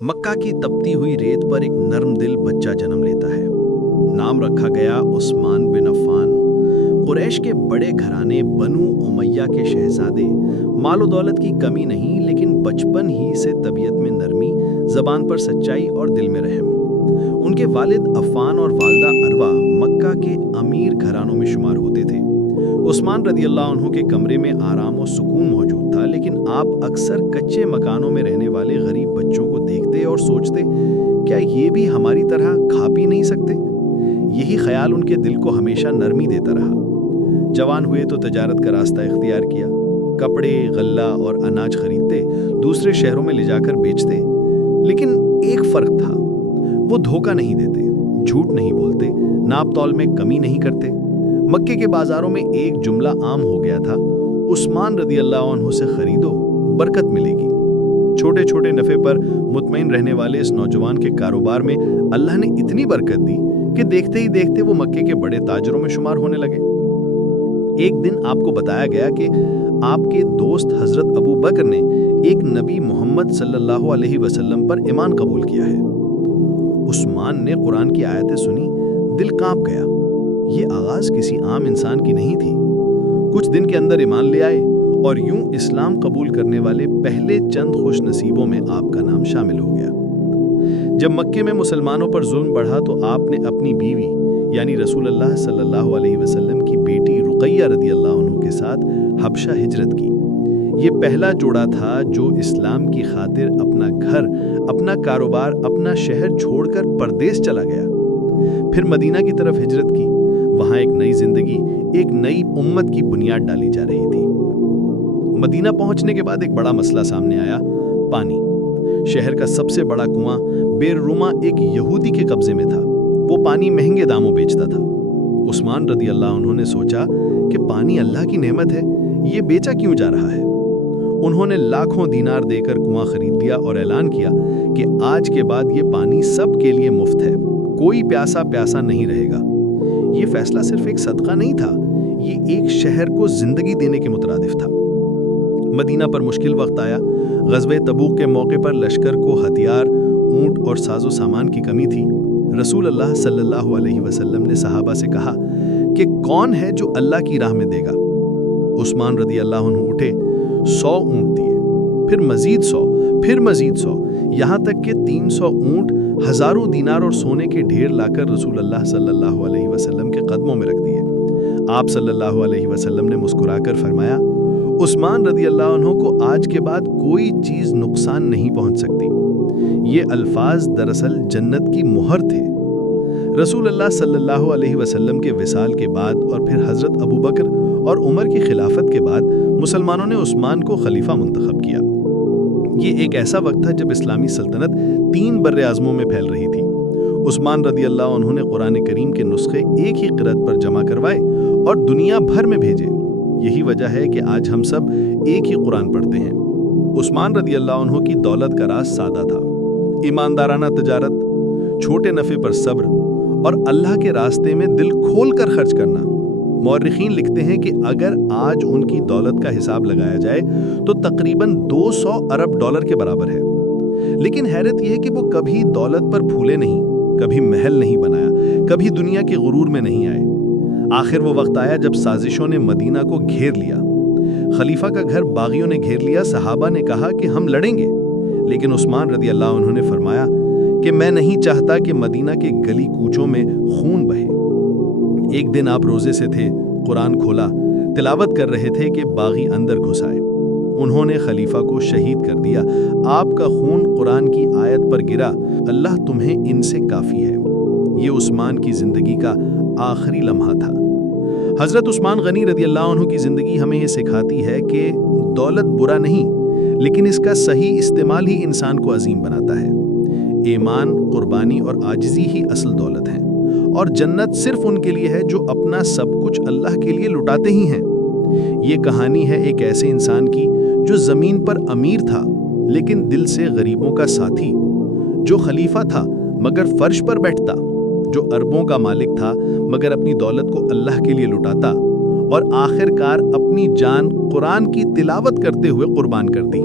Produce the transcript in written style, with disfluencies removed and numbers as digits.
मक्का की तपती हुई रेत पर एक नर्म दिल बच्चा जन्म लेता है। नाम रखा गया उस्मान बिन अफ़्फ़ान। कुरैश के बड़े घराने बनु उमैया के शहजादे। मालो दौलत की कमी नहीं, लेकिन बचपन ही से तबीयत में नरमी, ज़बान पर सच्चाई और दिल में रहम। उनके वालिद अफ़्फ़ान और वालदा अरवा मक्का के अमीर घरानों में शुमार होते थे। उस्मान रदी अल्लाह अन्हु के कमरे में आराम और सुकून मौजूद था, लेकिन आप अक्सर कच्चे मकानों में रहने वाले गरीब बच्चों को देखते और सोचते, क्या ये भी हमारी तरह खा पी नहीं सकते? यही ख्याल उनके दिल को हमेशा नरमी देता रहा। जवान हुए तो तजारत का रास्ता इख्तियार किया। कपड़े, गल्ला और अनाज खरीदते, दूसरे शहरों में ले जाकर बेचते। लेकिन एक फ़र्क था, वो धोखा नहीं देते, झूठ नहीं बोलते, नाप तौल में कमी नहीं करते। मक्के के बाजारों में एक जुमला आम हो गया था, उस्मान रदी अल्लाह अन्हु से खरीदो, बरकत मिलेगी। छोटे छोटे नफ़े पर मुतमईन रहने वाले इस नौजवान के कारोबार में अल्लाह ने इतनी बरकत दी कि देखते ही देखते वो मक्के के बड़े ताजरों में शुमार होने लगे। एक दिन आपको बताया गया कि आपके दोस्त हजरत अबू बकर ने एक नबी मोहम्मद सल्लल्लाहु अलैहि वसल्लम पर ईमान कबूल किया है। उस्मान ने कुरान की आयतें सुनी, दिल कांप गया। ये आगाज किसी आम इंसान की नहीं थी। कुछ दिन के अंदर ईमान ले आए और यूं इस्लाम कबूल करने वाले पहले चंद खुश नसीबों में आपका नाम शामिल हो गया। जब मक्के में मुसलमानों पर जुल्म बढ़ा तो आपने अपनी बीवी यानी रसूलुल्लाह सल्लल्लाहु अलैहि वसल्लम की बेटी रुकैया रदी अल्लाह अन्हा के साथ हबशा हिजरत की। ये पहला जोड़ा था जो इस्लाम की खातिर अपना घर, अपना कारोबार, अपना शहर छोड़कर परदेश चला गया। फिर मदीना की तरफ हिजरत की। वहां एक नई जिंदगी, एक नई उम्मत की बुनियाद डाली जा रही थी। मदीना पहुंचने के बाद एक बड़ा मसला सामने आया, पानी। शहर का सबसे बड़ा कुआं बेरुमा एक यहूदी के कब्जे में था। वो पानी महंगे दामों बेचता था। उस्मान रदी अल्लाह उन्होंने सोचा कि पानी अल्लाह की नेमत है, ये बेचा क्यों जा रहा है। उन्होंने लाखों दीनार देकर कुआं खरीद लिया और ऐलान किया कि आज के बाद ये पानी सबके लिए मुफ्त है, कोई प्यासा प्यासा नहीं रहेगा। ये फैसला सिर्फ एक सदका नहीं था, ये एक शहर को जिंदगी देने के मुतरादिफ था। मदीना पर मुश्किल वक्त आया। ग़ज़वे तबूक के मौके पर लश्कर को हथियार, ऊंट और साजो सामान की कमी थी। रसूल अल्लाह सल्लल्लाहु अलैहि वसल्लम ने सहाबा से कहा कि कौन है जो अल्लाह की राह में देगा। उस्मान रदी अल्लाह अन्हु उठे, 100 ऊंट दिए, फिर मजीद 100, फिर मजीद 100, यहाँ तक कि 300 ऊंट, हजारों दीनार और सोने के ढेर लाकर रसूल अल्लाह सल्लल्लाहु अलैहि वसल्लम के कदमों में रख दिए। आप सल्लल्लाहु अलैहि वसल्लम ने मुस्कुराकर फरमाया, उस्मान रदी अल्लाह अन्हु को आज के बाद कोई चीज नुकसान नहीं पहुंच सकती। ये अल्फाज दरअसल जन्नत की मुहर थे। रसूल अल्लाह सल्लल्लाहु अलैहि वसल्लम के विसाल के बाद और फिर हजरत अबू बकर और उमर की खिलाफत के बाद मुसलमानों ने उस्मान को खलीफा मुंतखब किया। ये एक ऐसा वक्त था जब इस्लामी सल्तनत 3 बर्र-ए-आज़मों में फैल रही थी। उस्मान रदी अल्लाह अन्हु ने कुरान करीम के नुस्खे एक ही क़िरात पर जमा करवाए और दुनिया भर में भेजे। यही वजह है कि आज हम सब एक ही कुरान पढ़ते हैं। उस्मान रदी अल्लाह अन्हु की दौलत का राज सादा था, ईमानदाराना तजारत, छोटे नफ़े पर सब्र और अल्लाह के रास्ते में दिल खोल कर खर्च करना। मौर्रिखीन लिखते हैं कि अगर आज उनकी दौलत का हिसाब लगाया जाए तो तकरीबन 200 अरब डॉलर के बराबर है। लेकिन हैरत यह है कि वो कभी दौलत पर फूले नहीं, कभी महल नहीं बनाया, कभी दुनिया के गुरूर में नहीं आए। आखिर वो वक्त आया जब साजिशों ने मदीना को घेर लिया। खलीफा का घर बागियों ने घेर लिया। सहाबा ने कहा कि हम लड़ेंगे, लेकिन उस्मान रदी अल्लाह उन्होंने फरमाया कि मैं नहीं चाहता कि मदीना के गली कूचों में खून बहे। एक दिन आप रोजे से थे, कुरान खोला, तिलावत कर रहे थे कि बागी अंदर घुस आए। उन्होंने खलीफा को शहीद कर दिया। आपका खून कुरान की आयत पर गिरा, अल्लाह तुम्हें इनसे काफी है। ये उस्मान की जिंदगी का आखिरी लम्हा था। हजरत उस्मान गनी रदी अल्लाह अन्हु की जिंदगी हमें ये सिखाती है कि दौलत बुरा नहीं, लेकिन इसका सही इस्तेमाल ही इंसान को अजीम बनाता है। ईमान, कुर्बानी और आजिज़ी ही असल दौलत है, और जन्नत सिर्फ उनके लिए है जो अपना सब कुछ अल्लाह के लिए लुटाते ही हैं। ये कहानी है एक ऐसे इंसान की जो ज़मीन पर अमीर था लेकिन दिल से गरीबों का साथी, जो खलीफा था मगर फर्श पर बैठता, जो अरबों का मालिक था मगर अपनी दौलत को अल्लाह के लिए लुटाता, और आखिरकार अपनी जान कुरान की तिलावत करते हुए कुर्बान कर दी।